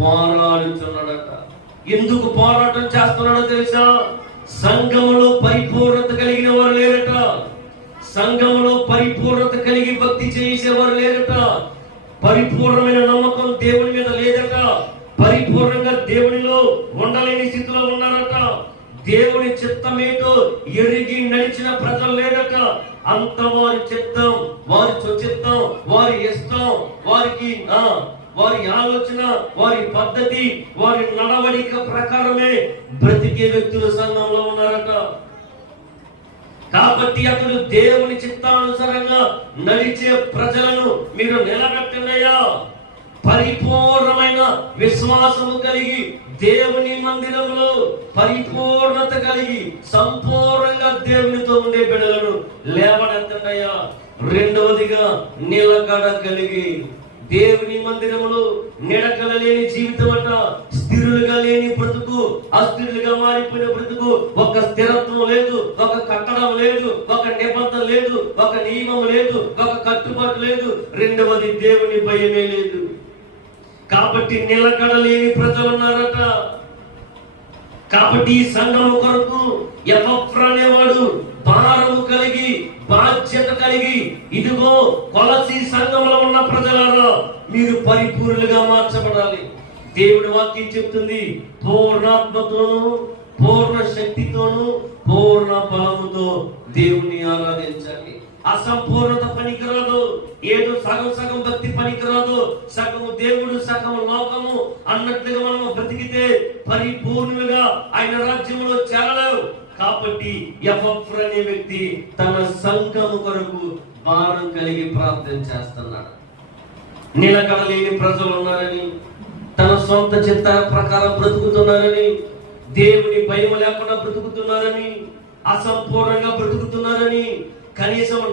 పోరాడుతున్నాడట. ఎందుకు పోరాటం చేస్తున్నాడో తెలుసా? సంఘములో పరిపూర్ణత కలిగిన వారు లేరట. సంఘములో పరిపూర్ణత కలిగి భక్తి చేసేవారు లేరట. పరిపూర్ణమైన నమ్మకం దేవుని మీద లేదట. పరిపూర్ణంగా దేవునిలో ఉండలేని స్థితిలో ఉన్నారట. దేవుని చిత్తమేటో ఎరిగి నడిచిన ప్రజలు లేరట. అంత వారి చిత్తం, వారి స్వచిత్తం, వారి ఇష్టం, వారి ఆలోచన, వారి పద్ధతి, వారి నడవడిక ప్రకారమే బ్రతికే వ్యక్తులు సంఘంలో ఉన్నారట. కాబట్టి అతడు దేవుని చిత్తానుసారంగా నడిచే ప్రజలను మీరు నిలబెట్టనయ్యా. పరిపూర్ణమైన విశ్వాసము కలిగి దేవుని మందిరంలో పరిపూర్ణత కలిగి సంపూర్ణంగా దేవునితో ఉండే బిడ్డలను లేవనెత్తనయ్యా. రెండవదిగా నిలకడ కలిగి దేవుని మందిరంలో నిలకడ లేని జీవితం అంట. స్థిరులుగా లేని బ్రతుకు, అస్థిరులుగా మారిపోయిన బ్రతుకు. ఒక స్థిరత్వం లేదు, ఒక కట్టడం లేదు, ఒక నిబంధన లేదు, ఒక నియమం లేదు, ఒక కట్టుబాటు లేదు. రెండవది దేవుని భయమే లేదు. కాబట్టి నిలకడ లేని ప్రజలు ఉన్నారట. కాబట్టి ఈ సంఘము కొరకు ఎపఫ్రా అనేవాడు భారము కలిగి బాధ్యత కలిగి, ఇదిగో కొలసి సంఘంలో ఉన్న ప్రజలారా మీరు పరిపూర్ణులుగా మార్చబడాలి. దేవుడి వాక్యం చెప్తుంది, పూర్ణాత్మతోను, పూర్ణ శక్తితోను, పూర్ణ బలముతో దేవుని ఆరాధించాలి. అసంపూర్ణత పనికిరాదు. ఏదో సగం సగం భక్తి పనికిరాదు. సగము దేవుడు సగం లోకము అన్నట్లుగా మనం బ్రతికితే పరిపూర్ణులుగా ఆయన రాజ్యంలో చేరలేవు. కాబట్టి ఎపఫ్రా అనే వ్యక్తి తన సంఘము కొరకు భారం కలిగి ప్రార్థన చేస్తున్నాడు. నిలకడ లేని ప్రజలు ఉన్నారని, తన సొంత చిత్త ప్రకారం బ్రతుకుతున్నారని, దేవుని భయం లేకుండా బ్రతుకుతున్నారని, అసంపూర్ణంగా బ్రతుకుతున్నారని, కనీసం